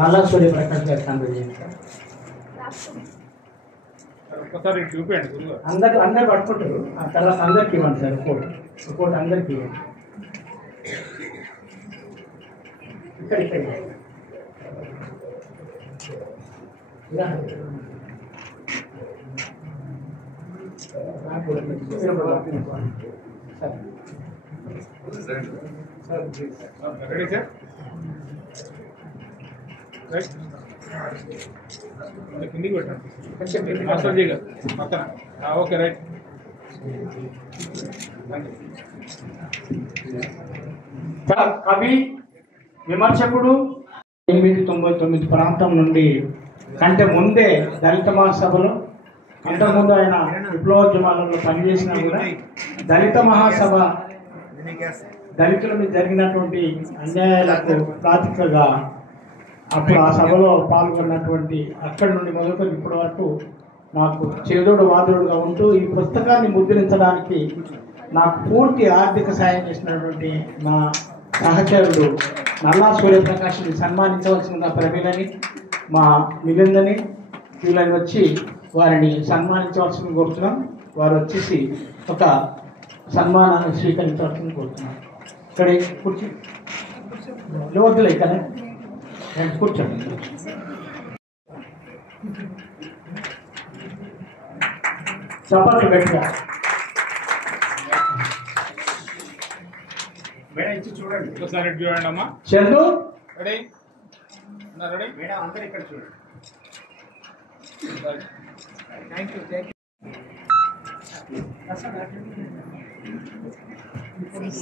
నల్లా సూర్యప్రకాష్ గారు కనిపించారు సార్. అందరు పట్టుకుంటారు. ఆ తర్వాత అందరికి ఇవ్వండి సార్. రిపోర్ట్ అందరికి ఇవ్వండి. ఇక్కడ రెడీ సార్ రైట్ కిందికి పెట్టండి మాస్టర్జీగా పక్కన. Okay right. కవి విమర్శకుడు 899 ప్రాంతం నుండి కంటే ముందే దళిత మహాసభలో అంతకుముందు ఆయన విప్లవోద్యమాలలో పనిచేసినా కూడా దళిత మహాసభ దళితుల మీద జరిగినటువంటి అన్యాయాలకు ప్రాతికగా అప్పుడు ఆ సభలో పాల్గొన్నటువంటి అక్కడి నుండి మొదలుకొని ఇప్పటి వరకు నాకు చేదోడు వాదుడుగా ఉంటూ ఈ పుస్తకాన్ని ముద్రించడానికి నాకు పూర్తి ఆర్థిక సాయం చేసినటువంటి నా సహచరుడు నల్లా సూర్యప్రకాష్ని సన్మానించవలసిందిగా ప్రవీణని మా మిలిందని వీళ్ళని వచ్చి వారిని సన్మానించవలసింది కోరుతున్నాం. వారు వచ్చేసి ఒక సన్మానాన్ని స్వీకరించవలసింది కోరుతున్నాం. ఇక్కడ కూర్చో వద్దులే ఇక్కడ కూర్చోండి. చపాతి గట్టిగా మేడం ఇచ్చి చూడండి. ఒకసారి చూడండి అమ్మా. చందు రెడీ రెడీ మేడం అందరు ఇక్కడ చూడండి. Thank you.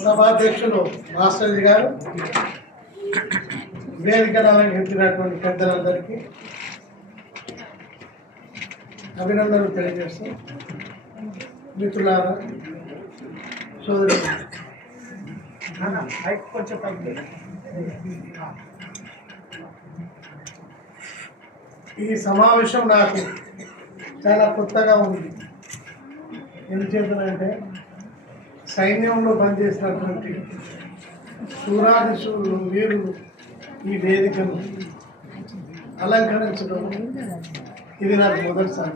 సభాధ్యక్షులు మాస్టర్జీ గారు, వేదికను అలంకరించినటువంటి పెద్దలందరికీ అభినందనలు తెలియజేస్తూ, మిత్రులారా, సోదరు కొంచెం ఈ సమావేశం నాకు చాలా కొత్తగా ఉంది. ఎందుచేతనంటే సైన్యంలో పనిచేసినటువంటి శూరాధిశూరులు వీరులు ఈ వేదికను అలంకరించడం ఇది నాకు మొదటిసారి.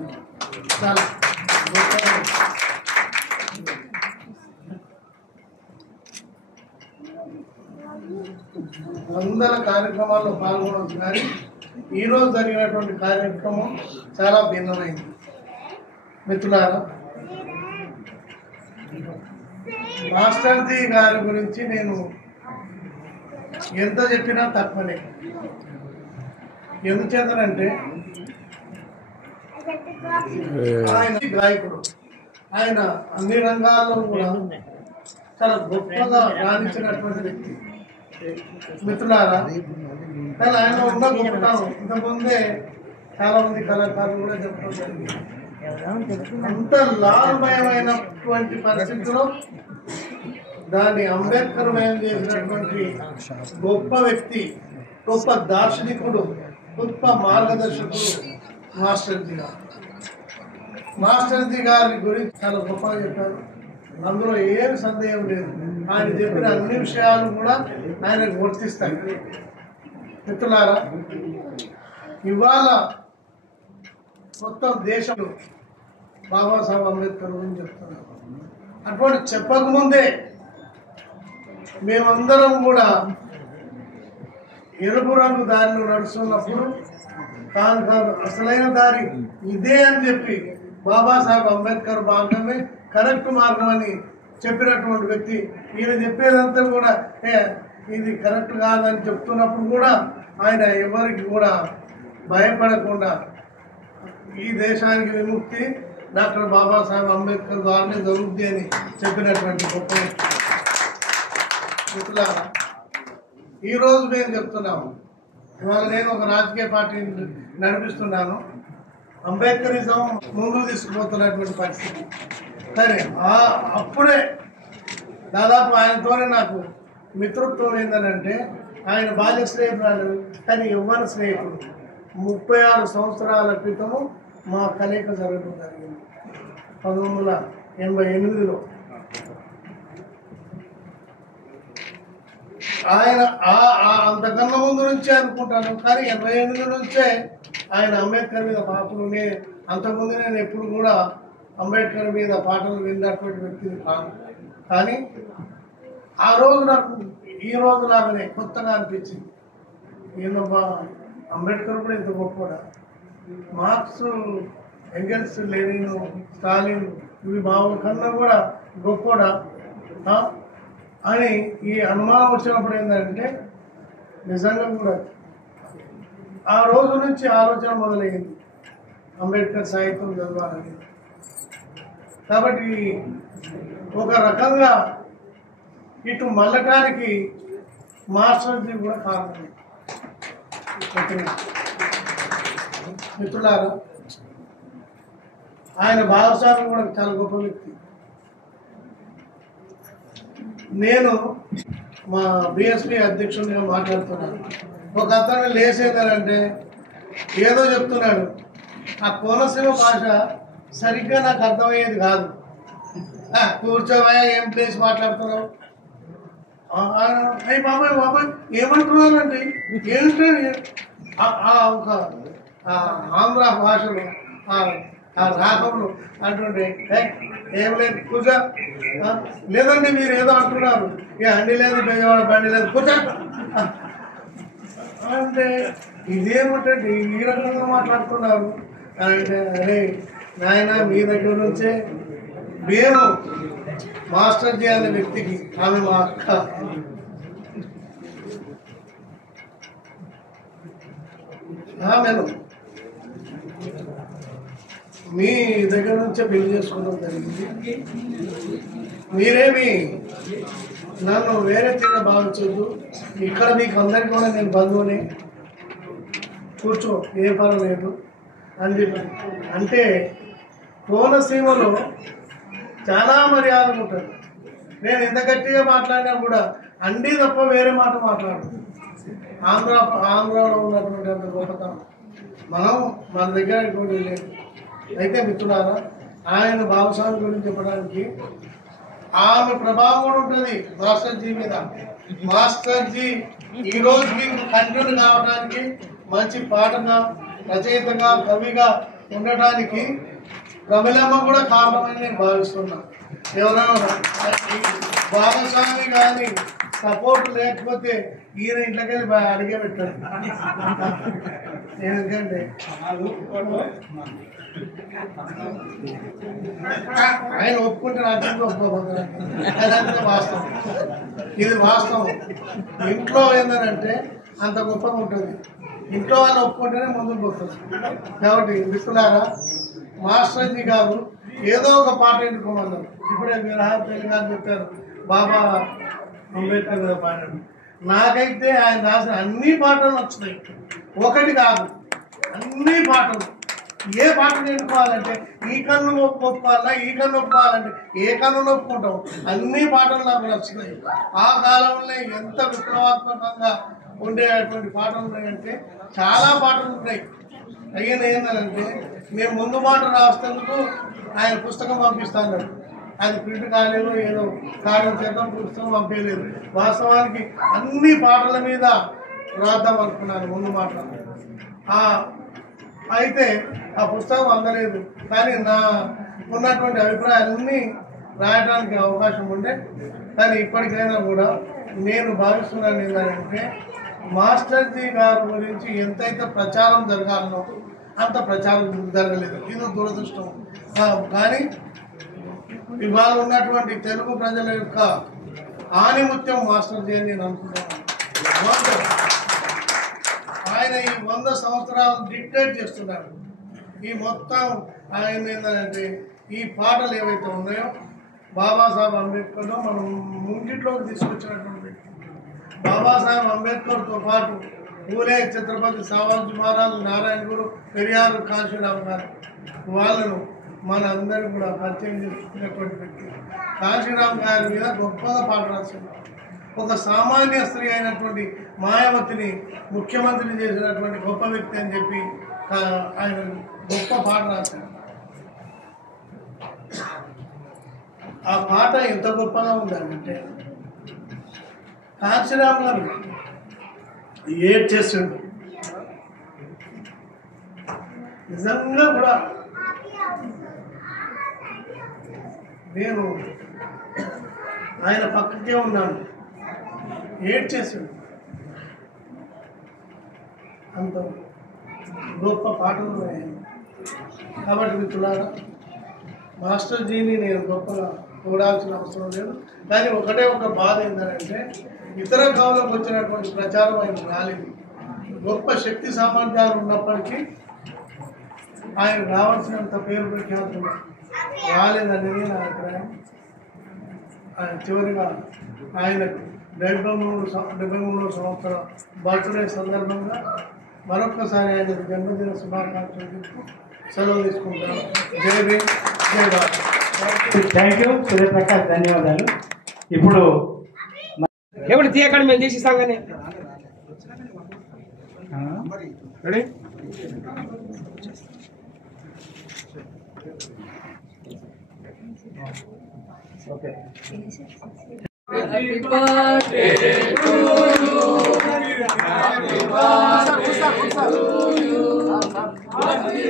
చాలా వందల కార్యక్రమాల్లో పాల్గొనవచ్చు, కానీ ఈరోజు జరిగినటువంటి కార్యక్రమం చాలా భిన్నమైంది. మిత్రులారా, మాస్టర్జీ గారి గురించి నేను ఎంత చెప్పినా తక్కువనే. ఎందుచేతనంటే ఆయన గాయకుడు, ఆయన అన్ని రంగాల్లో కూడా చాలా గొప్పగా రాణించినటువంటి వ్యక్తి. మిత్రులారా, కానీ ఆయన ఉన్న గొప్పతనం ఇంతకుముందే చాలా మంది కళాకారులు కూడా చెప్పడం జరిగింది. అంత లాభమయమైనటువంటి పరిస్థితిలో దాన్ని అంబేద్కర్మయం చేసినటువంటి గొప్ప వ్యక్తి, గొప్ప దార్శనికుడు, గొప్ప మార్గదర్శకుడు మాస్టర్జీ గారు. మాస్టర్జీ గారి గురించి చాలా గొప్పగా చెప్పారు. అందులో ఏమి సందేహం లేదు. ఆయన చెప్పిన అన్ని విషయాలు కూడా ఆయనకు వర్తిస్తాయి. మిత్రులారా, ఇవాళ మొత్తం దేశంలో బాబాసాహెబ్ అంబేద్కర్ గురించి చెప్తున్నారు. అటువంటి చెప్పకముందే మేమందరం కూడా ఎరుపు రంగు దారిలో నడుస్తున్నప్పుడు తాను కాదు అసలైన దారి ఇదే అని చెప్పి బాబాసాహెబ్ అంబేద్కర్ మార్గమే కరెక్ట్ మార్గం అని చెప్పినటువంటి వ్యక్తి. ఈయన చెప్పేదంతా కూడా ఇది కరెక్ట్ కాదని చెప్తున్నప్పుడు కూడా ఆయన ఎవరికి కూడా భయపడకుండా ఈ దేశానికి విముక్తి డాక్టర్ బాబాసాహెబ్ అంబేద్కర్ ద్వారానే జరుగుద్ది అని చెప్పినటువంటి గొప్ప వ్యక్తి. మిత్రులారా, ఈరోజు మేము చెప్తున్నాము, ఇవాళ నేను ఒక రాజకీయ పార్టీని నడిపిస్తున్నాను. అంబేద్కరిజం ముందుకు తీసుకుపోతున్నటువంటి పరిస్థితి. సరే, అప్పుడే దాదాపు ఆయనతోనే నాకు మిత్రత్వం ఏంటంటే ఆయన బాల్య స్నేహితురాలు, కానీ యవ్వన స్నేహితుడు. 36 సంవత్సరాల క్రితము మా కలయిక జరగడం జరిగింది 1988లో. ఆయన అంతకన్నా ముందు నుంచే అనుకుంటాను, కానీ 88 నుంచే ఆయన అంబేద్కర్ మీద పాటలు అంతకుముందు నేను ఎప్పుడు కూడా అంబేద్కర్ మీద పాటలు విన్నటువంటి వ్యక్తిని కాదు. కానీ ఆ రోజు నాకు ఈ రోజు లాగానే కొత్తగా అనిపించింది. ఈయనబ్బా అంబేద్కర్ కూడా ఇంత గొప్పడా, మార్క్స్, ఎంగెల్స్, లెనిన్, స్టాలిన్ ఇవి మామూలు కన్నా కూడా గొప్పడా అని ఈ అనుమానం వచ్చినప్పుడు ఏంటంటే నిజంగా కూడా ఆ రోజు నుంచి ఆలోచన మొదలైంది అంబేద్కర్ సాహిత్యం చదవాలని. కాబట్టి ఒక రకంగా ఇటు మళ్ళటానికి మాస్టర్జీ కూడా కారణమే. మిత్రులారా, ఆయన భావస్వామి కూడా చాలా గొప్ప వ్యక్తి. నేను మా బిఎస్పీ అధ్యక్షుడిగా మాట్లాడుతున్నాను. ఒక అతను లేసేదనంటే ఏదో చెప్తున్నాడు, ఆ కోనసీమ భాష సరిగ్గా నాకు అర్థమయ్యేది కాదు. కూర్చోవా, ఏం ప్లేస్ మాట్లాడుతున్నావు, అయ్యి బాబాయ్ బాబాయ్ ఏమంటున్నానండి, ఏంటంటే ఒక ఆంధ్ర భాషలో ఆ రాగంలో అంటుండే ఏం లేదు కూర్చో, లేదండి మీరు ఏదో అంటున్నారు, ఏ అండి లేదు, బెజవాడ బండి లేదు, కూర్చో అంటే ఇదేమిటండి ఈ రకంగా మాట్లాడుతున్నారు అంటే, అరే నాయన మీ దగ్గర నుంచే మేము మాస్టర్జీ అనే వ్యక్తికి, ఆమె మా అక్క, ఆమెను మీ దగ్గర నుంచే పెళ్లి చేసుకోవడం జరిగింది. మీరేమి నన్ను వేరే తీర భావించొద్దు, ఇక్కడ మీకు అందరికీ కూడా నేను బంధువుని, కూర్చో ఏ పర్వాలేదు అని చెప్పి. అంటే కోనసీమలో చాలా మర్యాద ఉంటుంది. నేను ఎంత గట్టిగా మాట్లాడినా కూడా అండి తప్ప వేరే మాట మాట్లాడు. ఆంధ్రాలో ఉన్నటువంటి అంత గొప్పతనం మన దగ్గర ఎటువంటి లేదు. అయితే మిత్రులారా, ఆయన బాబుస్వామి గురించి చెప్పడానికి ఆమె ప్రభావం కూడా ఉంటుంది మాస్టర్జీ మీద. మాస్టర్జీ ఈ రోజుకి కంటిన్యూ కావడానికి, మంచి పాటగా, రచయితగా, కవిగా ఉండటానికి ప్రబలమ్మ కూడా కారణమని నేను భావిస్తున్నాను. ఎవరైనా బాబుస్వామి కానీ సపోర్ట్ లేకపోతే ఈయన ఇంట్లోకెళ్ళి అడిగే పెట్టాడు. ఎందుకంటే ఆయన ఒప్పుకుంటే నాకంటే ఒప్పుకోబోతున్నా, అదంతా వాస్తవం. ఇది వాస్తవం. ఇంట్లో ఏంటంటే అంత గొప్పగా ఉంటుంది, ఇంట్లో వాళ్ళు ఒప్పుకుంటేనే ముందుకు పోతుంది. కాబట్టి మిత్రులారా, మాస్టర్జీ గారు ఏదో ఒక పాట ఎన్నుకోమన్నారు. ఇప్పుడే మీరు తెలంగాణ చెప్పారు, బాబా అంబేద్కర్ మీద పాడారు. నాకైతే ఆయన రాసిన అన్ని పాటలు నచ్చుతాయి, ఒకటి కాదు అన్ని పాటలు. ఏ పాటను ఎన్నుకోవాలంటే ఈ కన్ను ఒప్పుకోవాలా, ఈ కన్ను ఒప్పుకోవాలంటే ఏ కన్ను ఒప్పుకుంటాం, అన్ని పాటలు నాకు నచ్చుతాయి. ఆ కాలంలో ఎంత విప్లవాత్మకంగా ఉండేటువంటి పాటలు ఉన్నాయంటే చాలా పాటలు ఉన్నాయి. అయ్యన ఏంటంటే మేము ముందు మాట రాసేందుకు ఆయన పుస్తకం పంపిస్తాను, అది ప్రింట్ కాలేదు, ఏదో కారణం చేద్దాం పుస్తకం పంపించలేదు. వాస్తవానికి అన్ని పాటల మీద రాద్దాం అనుకున్నాను ముందు మాట. అయితే ఆ పుస్తకం అందలేదు, కానీ నా ఉన్నటువంటి అభిప్రాయాలన్నీ రాయడానికి అవకాశం ఉండే. కానీ ఇప్పటికైనా కూడా నేను భావిస్తున్నాను ఏంటంటే, మాస్టర్జీ గారి గురించి ఎంతైతే ప్రచారం జరగాలనో అంత ప్రచారం జరగలేదు. ఇది దురదృష్టం. కానీ ఇవాళ ఉన్నటువంటి తెలుగు ప్రజల యొక్క ఆణిముత్యం మాస్టర్జీ అని నేను అనుకుంటున్నాను. ఆయన ఈ 100 సంవత్సరాలు డిక్టేట్ చేస్తున్నారు. ఈ మొత్తం ఆయన ఏంటంటే ఈ పాటలు ఏవైతే ఉన్నాయో బాబాసాహెబ్ అంబేద్కర్ను మనం ముంగిట్లోకి తీసుకొచ్చినటువంటి వ్యక్తి. బాబాసాహెబ్ అంబేద్కర్తో పాటు పూలే, ఛత్రపతి శివాజీ మహారాజ్, నారాయణ గురు, పెరియారు, కాశీరామ్ గారు, వాళ్ళను మన అందరూ కూడా పరిచయం చేసుకున్నటువంటి వ్యక్తి. కాశీరామ్ గారి మీద గొప్పగా పాట రాశారు. ఒక సామాన్య స్త్రీ అయినటువంటి మాయావతిని ముఖ్యమంత్రిని చేసినటువంటి గొప్ప వ్యక్తి అని చెప్పి ఆయన గొప్ప పాట రాశారు. ఆ పాట ఎంత గొప్పగా ఉందంటే, కాశీరామ్ గారు ఏడ్ చేసిండు. నిజంగా కూడా నేను ఆయన పక్కకే ఉన్నాను. ఏడ్ చేసిండు. అంత గొప్ప పాటలు ఉన్నాయి. కాబట్టి మిత్రులారా, మాస్టర్జీని నేను గొప్పగా చూడాల్సిన అవసరం లేదు. కానీ ఒకటే ఒక బాధ ఏంటంటే ఇతర కవులకు వచ్చినటువంటి ప్రచారం ఆయన రాలేదు. గొప్ప శక్తి సామర్థ్యాలు ఉన్నప్పటికీ ఆయన రావాల్సినంత పేరు ప్రఖ్యాతులు రాలేదనేది నా అభిప్రాయం. చివరిగా ఆయనకు 73 సంవత్సరాల బర్త్డే సందర్భంగా మరొక్కసారి ఆయన జన్మదిన శుభాకాంక్షలు చెప్తూ సెలవు తీసుకుంటాను. జై భీమ్, జై భారత్. థ్యాంక్ యూ సూర్యప్రకాష్, ధన్యవాదాలు. ఇప్పుడు ఎవరు తీయకండి, మేము చేసి ఇస్తాగానే. Ready? Okay. Happy birthday to you. Happy birthday to you. Happy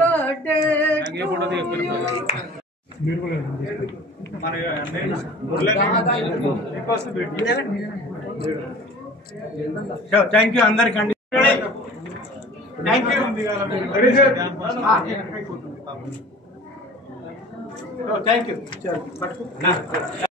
birthday to Happy birthday to you. Thank you అందరికండి. Thank you. Thank you.